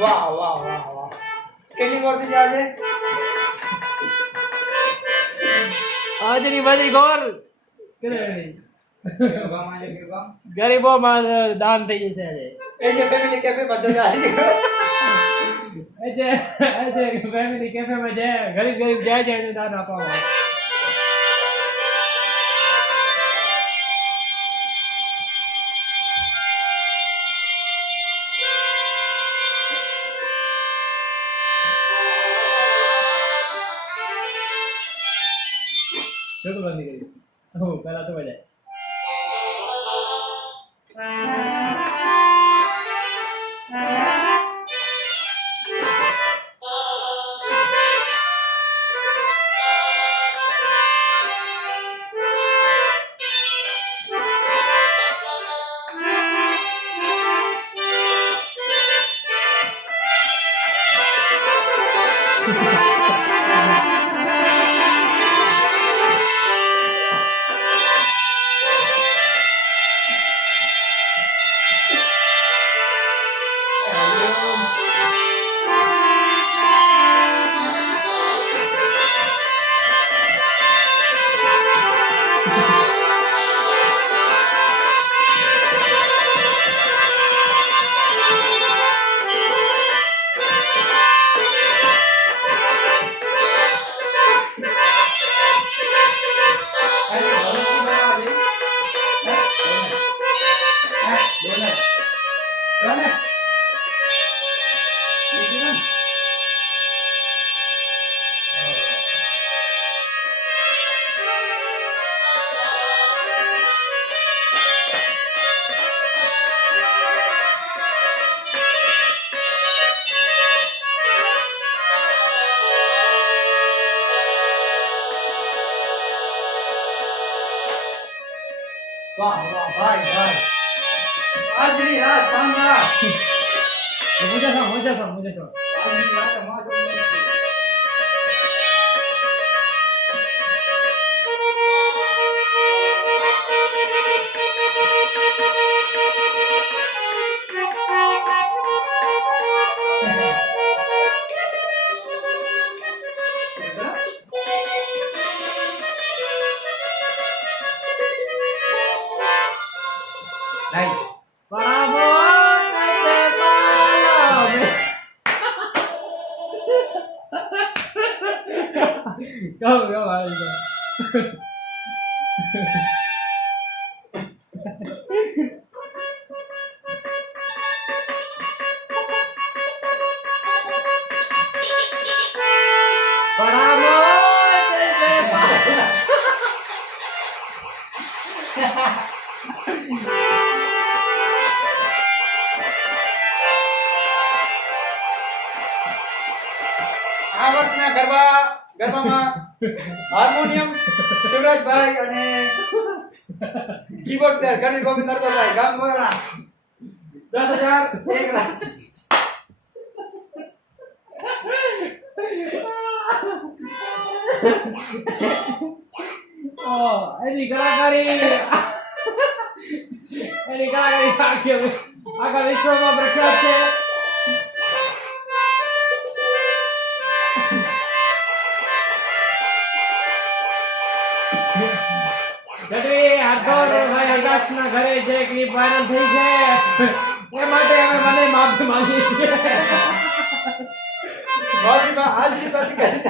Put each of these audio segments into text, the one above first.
વાહ વાહ વાહ વાહ કેટલી વાર થઈ આજે આજની બધી ગોર ગરીબો માં દાન થઈ જશે આજે એ જે ફેમિલી કેફે માં જતા આજે ફેમિલી કેફે માં જાય ગરીબ જાય છે એને દાન આપવામાં चलो बंद करिए हो पहला तो बजाए વાહ વાહ ભાઈ ભાઈ આજની રાત શાનદાર मुझे सो આજની રાત અમારો नहीं पराबोत से पालो में कहो भाई पराबोत से पालो આ વર્ષના ગરબામાં હાર્મોનિયમ શિવરાજભાઈ અને કીબોર્ડ પ્લેયર ગણેશ ગોવિંદ નરવરભાઈ ગામ મોરણા 10,000 એક રાત એની કલાકારી આખા વિશ્વમાં પ્રખ્યાત છે જટવી હાર્દોર ભાઈ હરદાસના ઘરે જે ક્લિપ વાયરલ થઈ છે એ માટે અમે મને માફી માંગીએ છીએ માફીમાં આજની વાત કરી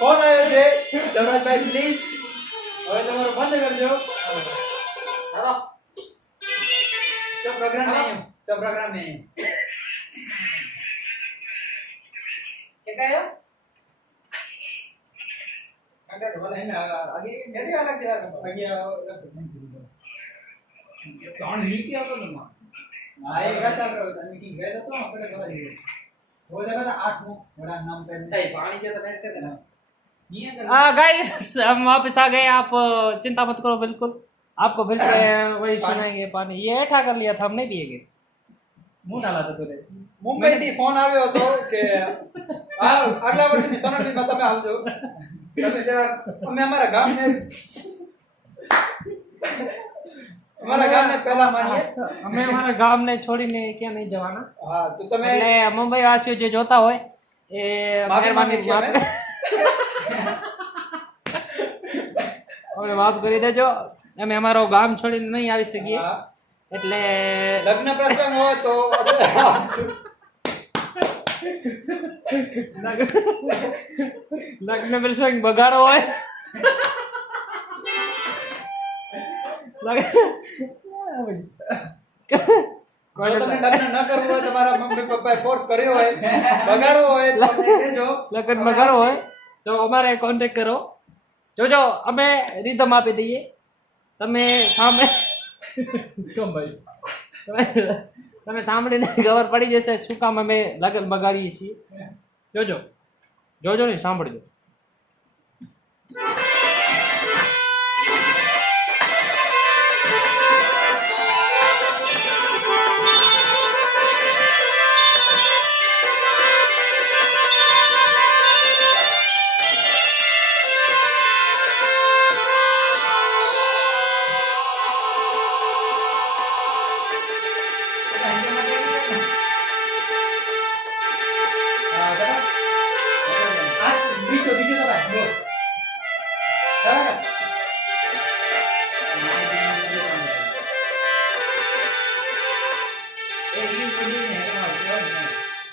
કોણ આવ્યો છે જવરાજભાઈ પ્લીઝ હવે તમારો બંધ કરજો હાલો તો પ્રોગ્રામ નહીં કે કયો कंटेंट वाला है ना आगे मेरे वाला क्या आगे कौन ही क्या कर दूंगा आएगा तब मीटिंग गया तो अपने बता दिए हो जाएगा तो 8 नो बड़ा नाम करने नहीं पानी जो तो मैं कर देना हाँ गाइस हम वापस आ गए आप चिंता मत करो बिल्कुल आपको फिर से वही सुनाएंगे पानी ये ऐठा कर लिया था हम नहीं पिएंगे मुंह डाला था तूने मुंबई થી ફોન આવ્યો હતો કે આગલા વર્ષની સોનલબીમાં તમે આવજો તમે જરા અમે અમારા ગામને અમારા ગામને પહેલા માનીએ. અમે અમારા ગામને છોડીને ક્યાં નહીં જવાના. હા તો તમે એટલે મુંબઈ વાસીઓ જે જોતા હોય એ માફી માંગીએ છીએ અમે. અમને માફ કરી દેજો. અમે અમારો ગામ છોડીને નહીં આવી શકીએ. હા. એટલે લગ્ન પ્રસંગ હોય તો લગ્ન પ્રસંગ બગાડો હોય જો તમને લગ્ન ન કરવું હોય, તમારા મમ્મી પપ્પાએ ફોર્સ કર્યો હોય, બગાડવો હોય તો અમને કહેજો. લગ્ન બગાડો હોય તો અમારે કોન્ટેક્ટ કરો. જોજો અમે રીધમ આપી દઈએ. તમે સાંભળે તમે સાંભળીને ખબર પડી જશે શું કામ અમે લગ્ન બગાડીએ છીએ. જોજો ને સાંભળજો. બીજો તો ભાઈ બોલ. બરાબર.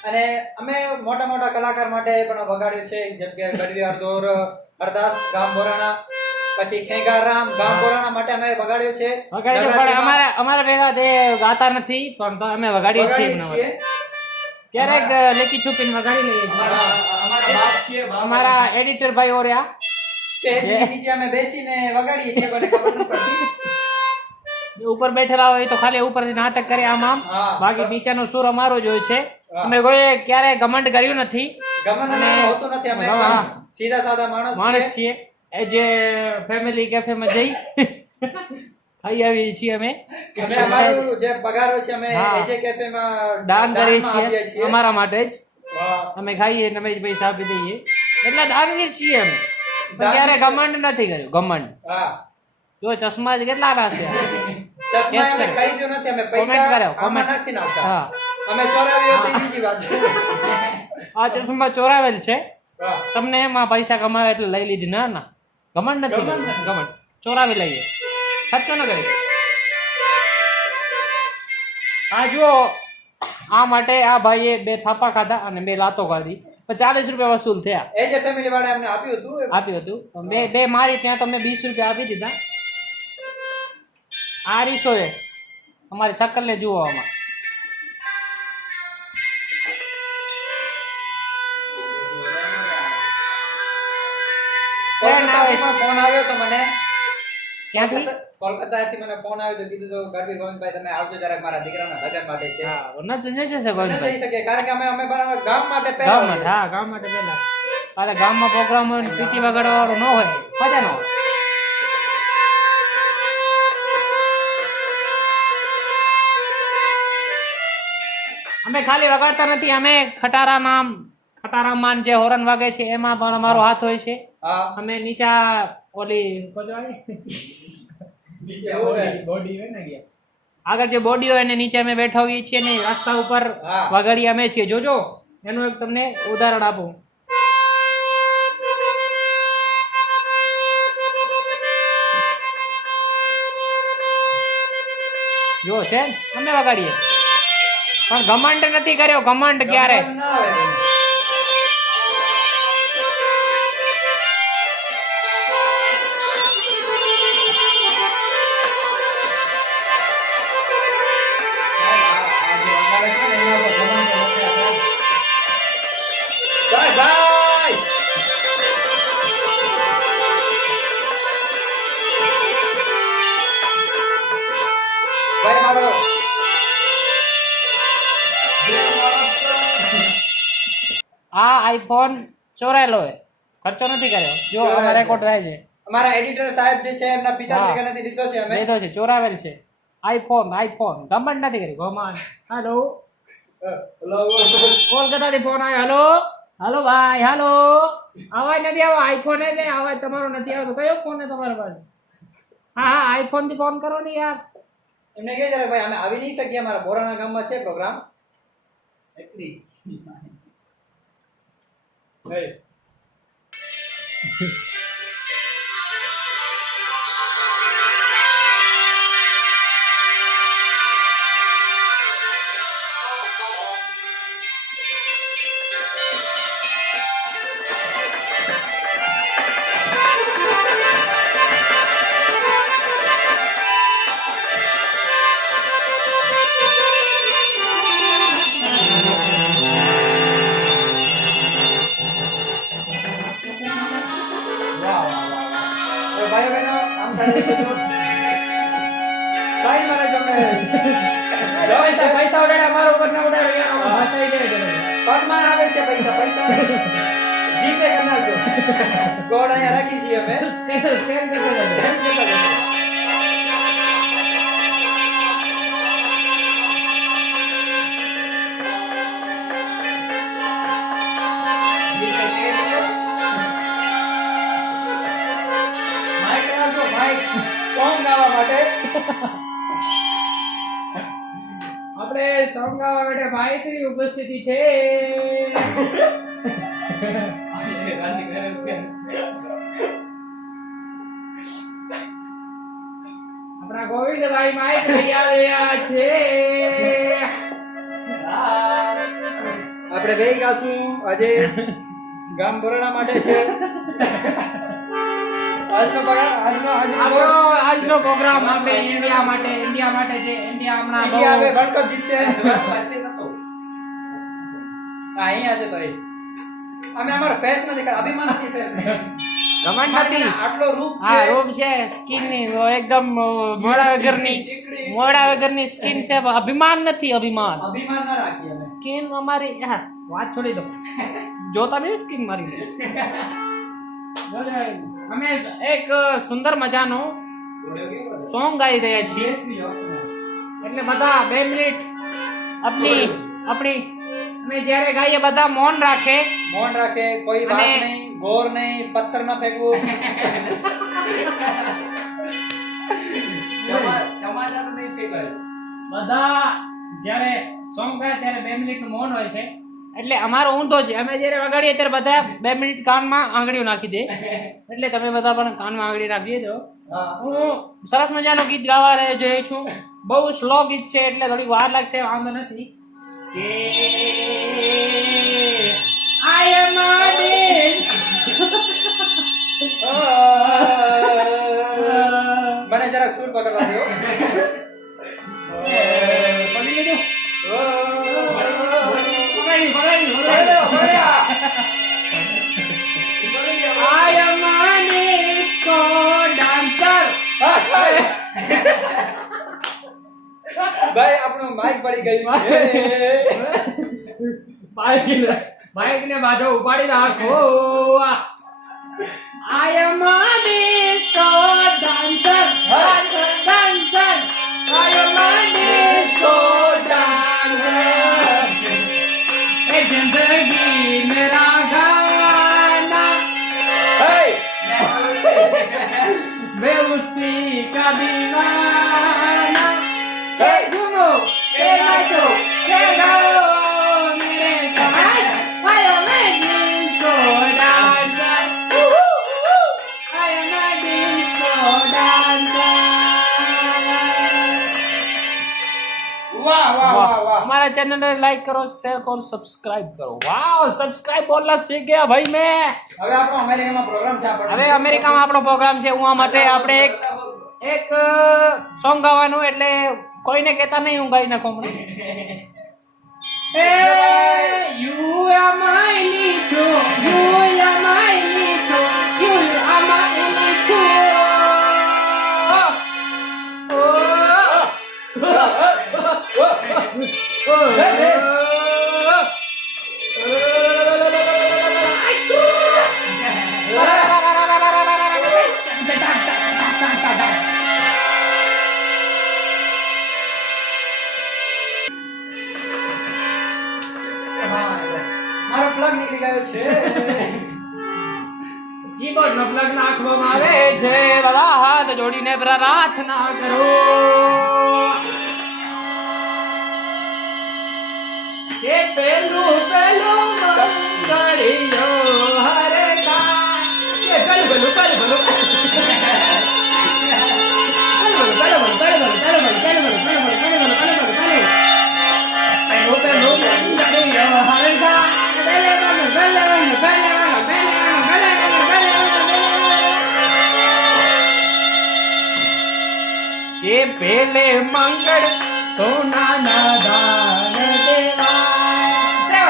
અને અમે મોટા મોટા કલાકાર માટે પણ વગાડ્યું છે, જેમ કે ગઢવી હરદોર, હરદાસ ગામ બોરાણા, પછી ખેંગારામ ગામ બોરાણા માટે અમે વગાડ્યું છે. પણ અમારા ભેગા તે ગાતા નથી, પણ તો અમે વગાડીએ છીએ. ક્યારેક લેખી છુપીને વગાડી લઈએ છીએ. અમારા એડિટર ભાઈ ઓર્યા સ્ટેજ નીચે અમે બેસીને વગાડીએ છીએ, કોઈને ખબર ન પડતી. ઉપર બેઠેલા હોય તો ખાલી ઉપરથી નાટક કરે આમ આમ, બાકી નીચેનો સુર અમારો જ હોય છે. અમે કોઈ ક્યારે ઘમંડ કર્યું નથી. ગમન હોતું નથી. અમે સીધા સાદા માણસ છીએ. એ જે ફેમિલી કેફેમાં જઈ ખાઈ આવીએ છીએ. અમે અમારું જે પગાર છે અમે એજે કેફેમાં દાન કરીએ છીએ અમારા માટે જ. અમે ખાઈએ ને અમે પૈસા આપી દઈએ. એટલે દાનવીર છીએ અમે. ક્યારે ઘમંડ નથી કર્યું. ઘમંડ જો ચશ્મા જ કેટલા ના છે. ચશ્મા અમે ખરીદ્યો નથી. અમે પૈસા આમાં નથી નાખતા. અમે ચોરાવ્યો તો બીજી વાત છે. આ ચશ્મા ચોરાવેલ છે. તમને એમાં પૈસા કમાવે એટલે લઈ લીધી. ના ના ઘમંડ નથી. ઘમંડ ચોરાવી લઈએ. ખર્ચો ન કરી. આ જુઓ, આ માટે આ ભાઈએ 2 થાપા ખાધા અને 2 લાતો ખાધી. 40 રૂપિયા વસૂલ થયા. એ જે ફેમિલી વાળા અમને આપ્યું હતું. બે મારી ત્યાં તો મેં 20 રૂપિયા આપી દીધા. આ રીસો એ અમારી શકલ ને જુઓ. આમાં ફોન આવ્યો તો મને. ક્યાંથી? કોલકાતાથી મને ફોન આવ્યો તો કીધું તો ગરબી ગોવિંદભાઈ તમે આવજો જરાક મારા દીકરાના લગ્ન માટે છે. હા ન જઈ શકે ગોવિંદભાઈ. જઈ શકે કારણ કે અમે બરાબર ગામ માટે પહેલા. હા ગામ માટે પહેલા. અરે ગામમાં પ્રોગ્રામ હોય પીટી વગાડવા વાળો ન હોય મજા ન હોય. અમે ખાલી વગાડતા નથી. અમે ખટારામાન જે હોરન વાગે છે એમાં પણ અમારો હાથ હોય છે. અમે નીચા ઓલી બોડી હોય ને આગળ જે બોડી હોય એને નીચે અમે બેઠા હોઈએ છીએ ને રસ્તા ઉપર વગાડી અમે છીએ. જોજો એનું એક તમને ઉદાહરણ આપું. જો છે અમે વગાડીએ પણ ઘમંડ નથી કર્યો. ઘમંડ ક્યારે આ આઈફોન ચોરાયેલો હે. ખર્ચો નથી કર્યો. જો આમાં રેકોર્ડ થાય છે. અમારા એડિટર સાહેબ જે છે એમના પિતાશ્રી કનેથી લીધો છે. અમે લીધો છે. ચોરાવેલ છે. આઈફોન ઘમંડ નથી કર્યું. ઘમંડ. હેલો કોલકાતાથી ફોન આવ્યો. હેલો ભાઈ. હેલો અવાજ નથી આવ્યો. આઈફોન એટલે અવાજ તમારો નથી આવતો. કયો ફોન છે તમારા પાસે? હા આઈફોન થી ફોન કરો ને યાર. એમને કહે જરા ભાઈ અમે આવી નહીં શકીએ, અમારા બોરાણા ગામમાં છે પ્રોગ્રામ. ભાઈઓ બહેનો આમ સાથે દેજો. સાઈન મારે જો પૈસા ઉડાડે અમારા ઉપર ના ઉડાડે યાર, ભાષાઈ જાય છે. પગમાં આવે છે પૈસા જીપે કરી નાખજો. કોડ અહીંયા રાખી છીએ અમે. સ્કેન કરતો સોંગ ગાવા માટે. આપણે સોંગ ગાવા માટે ભાઈની ઉપસ્થિતિ છે. આપણા ગોવિંદભાઈ માઈક લઈ આવ્યા છે. આપણે બે ગાશું આજે ગામ બોરાણા માટે છે. આજનો પ્રોગ્રામ આપણે ઇન્ડિયા માટે છે. ઇન્ડિયા હમણાં ઇન્ડિયા હવે વર્લ્ડ કપ જીતશે. અહીંયા છે તો અમે અમારો ફેસ નથી દેખાડ, અભિમાન નથી ફેસ નહીં. ઘમંડ નથી. આટલો રૂપ છે. હા રૂપ છે, સ્કિન ની એકદમ મોડા વગરની સ્કિન છે. અભિમાન નથી, અભિમાન ના રાખીએ અમે. સ્કિન અમારી હા વાત છોડી દો, જોતા નહીં સ્કિન મારી અમે એક સુંદર મજાનો સોંગ ગાઈ રહ્યા છીએ. એટલે બધા 2 મિનિટ આપણી અમે જ્યારે ગાઈએ બધા મૌન રાખે, કોઈ વાત નહીં, ગોર નહીં, પથ્થર ન ફેંકવું. બધા જ્યારે સોંગ ગાય ત્યારે 2 મિનિટનું મૌન હોય છે. એટલે અમારો ઊંધો છે, અમે જ્યારે વગાડીએ ત્યારે બધા 2 મિનિટ કાનમાં આંગળીઓ નાખી દે. એટલે તમે બધા પણ કાનમાં આંગળી નાખી દો. હું સરસ મજાનું ગીત ગાવા રહ્યો છું. બહુ સ્લો ગીત છે એટલે થોડી વાર લાગશે, વાંધો નથી. કે આઈ એમ અ ડિશ. મને જરા સુર પકડવા દો. પકડી લીધું. I am a disco dancer. ભાઈ આપણું માઈક પડી ગયું છે. બાઈક ને બાજુ ઉપાડી રાખો. I am a disco dancer. Dancer. I am a disco dancer. जिंदगी मेरा गाना मैं उसी का दीवाना. के झूमो के नाचो के गाओ मेरे साथ. I am a disco dancer. I am a disco dancer. वाह वाह वाह वाह. हमारा चैनल ने लाइक करो, शेयर करो, सब्सक्राइब करो. वाह सब्सक्राइब बोलना सीख गया भाई मैं. હવે આપણો અમેરિકામાં પ્રોગ્રામ છે. હવે અમેરિકામાં આપણો પ્રોગ્રામ છે. હું આ માટે આપણે એક સોંગ ગાવાનું, એટલે કોઈને કહેતા નહીં, હું ગાઈ નાખું હમણાં. You are my nicho, you are my nicho, you are my nicho. મારો પ્લગ નીકળી ગયો છે. કરવામાં આવે છે બધા હાથ જોડીને પ્રાર્થના કરો કે પેલું મંગળિયો હરતા કે પેલું કે પેલે મંગળ સોનાના દાન દેવાય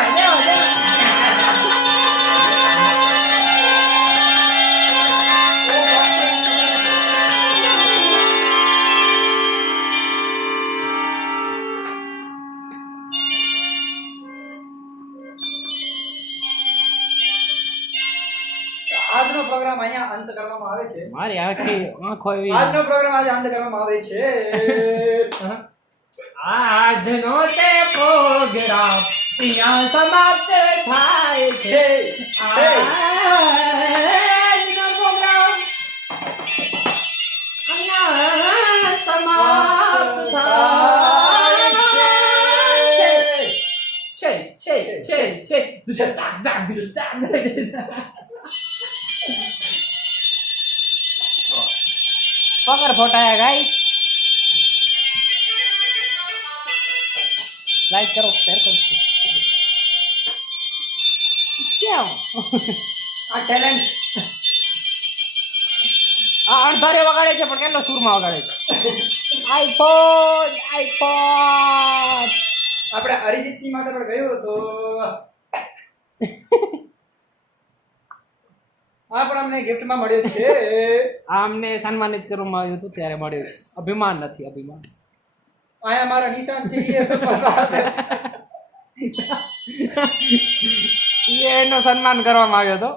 આજનો પ્રોગ્રામ અહીંયા અંત કરવામાં આવે છે. મારી આખી આંખો એવી આજનો પ્રોગ્રામ આજે અંત કરવામાં આવે છે. આજનો તે પ્રોગ્રામ અહીંયા સમાપ્ત થાય છે આજનો પ્રોગ્રામ અહીંયા સમાપ્ત થાય છે પકડ ફોટાયા ગાઈસ લાઈક કરો શેર કરો કેમ આ ટેલેન્ટ આ અડધારે વગાડે છે પણ કેટલો સુરમાં વગાડે છે આઈફોન આપણે અરિજીત સિંહ માટે પણ ગયો હતો. આ પણ અમને ગિફ્ટમાં મળ્યો છે. આ અમને સન્માનિત કરવામાં આવ્યું હતું ત્યારે મળ્યું છે અભિમાન નથી અભિમાન આયા મારા નિશાન છે એ એનો સન્માન કરવામાં આવ્યો હતો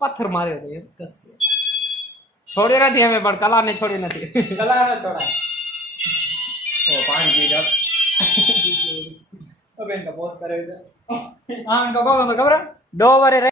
પથ્થર માર્યો હતો એમ કશે છોડ્યો નથી અમે પણ કલાને છોડી નથી કલાનો છોડા. ઓ પાણી પી જાવ બેન કા પોસ્ટ કર્યો છે. આન કા બોલો તો ખબર ડોવરે